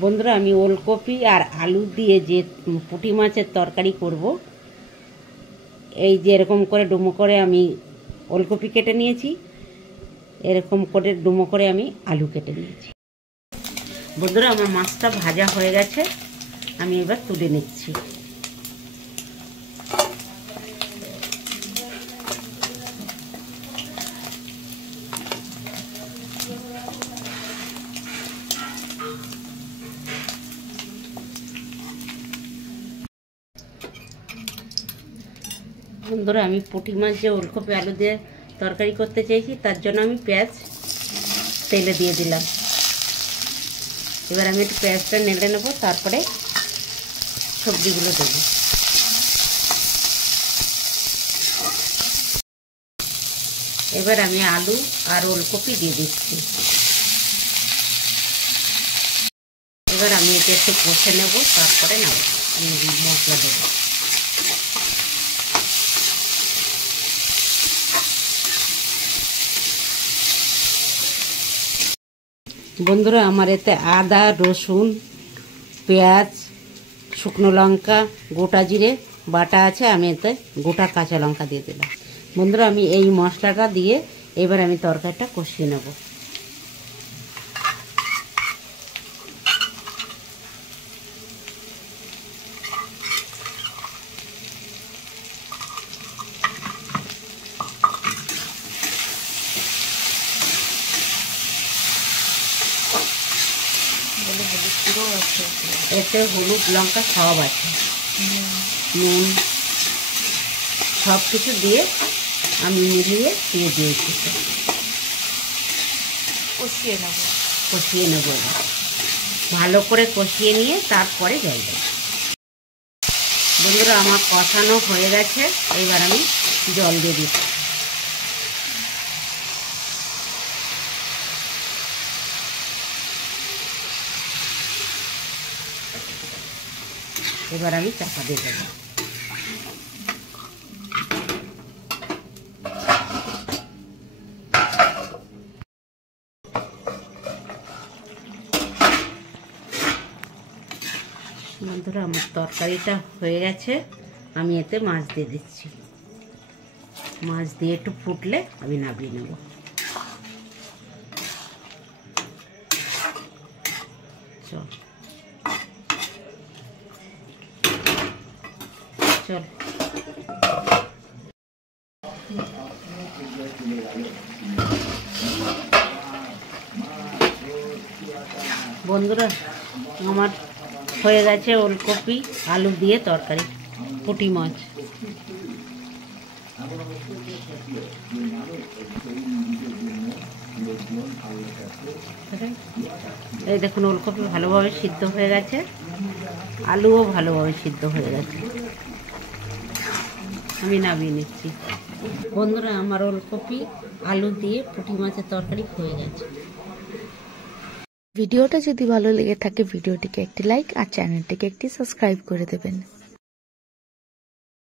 বন্ধুরা আমি ওলকপি আর আলু দিয়ে যে পুঁটি মাছের তরকারি করব, এই যে এরকম করে ডুমো করে আমি ওলকপি কেটে নিয়েছি, এরকম করে ডুমো করে আমি আলু কেটে নিয়েছি। বন্ধুরা আমার মাছটা ভাজা হয়ে গেছে, আমি এবার তুলে নিচ্ছি। বন্ধুরা আমি পুঁটি মাছ যে ওলকপি আলু দিয়ে তরকারি করতে চাইছি, তার জন্য আমি পেঁয়াজ তেলে দিয়ে দিলাম। এবার আমি একটু পেঁয়াজটা নেড়ে নেবো, তারপরে সবজিগুলো দেবো। এবার আমি আলু আর ওলকপি দিয়ে দিচ্ছি। এবার আমি এটা একটু কষে নেবো, তারপরে নেব মশলা দেবো। বন্ধুরা আমার এতে আদা, রসুন, পেঁয়াজ, শুকনো লঙ্কা, গোটা জিরে বাটা আছে, আমি এতে গোটা কাঁচা লঙ্কা দিয়ে দিলাম। বন্ধুরা আমি এই মশলাটা দিয়ে এবার আমি তরকারিটা কষিয়ে নেব। এতে হলুদ লঙ্কা সব আছে, নুন সব কিছু দিয়ে আমি মিলিয়ে দিয়ে দিয়েছি। কষিয়ে নেব ভালো করে, কষিয়ে নিয়ে তারপরে জল দেব। বন্ধুরা আমার কষানো হয়ে গেছে, এবার আমি জল দিয়ে দিচ্ছি। এবার আমি চাপা দিয়ে দেবো। বন্ধুরা আমার তরকারিটা হয়ে গেছে, আমি এতে মাছ দিয়ে দিচ্ছি। মাছ দিয়ে একটু ফুটলে আমি নামিয়ে নেব। চল চল বন্ধুরা আমার হয়ে গেছে ওলকপি আলু দিয়ে তরকারি, পুঁটি মাছ। এই দেখুন ওলকপি ভালোভাবে সিদ্ধ হয়ে গেছে, আলুও ভালোভাবে সিদ্ধ হয়ে গেছে, আমি নামিয়ে নিচ্ছি। বন্ধুরা আমার ওলকপি আলু দিয়ে পুঁটি মাছের তরকারি হয়ে গেছে। ভিডিওটা যদি ভালো লেগে থাকে ভিডিওটিকে একটি লাইক আর চ্যানেলটিকে একটি সাবস্ক্রাইব করে দেবেন।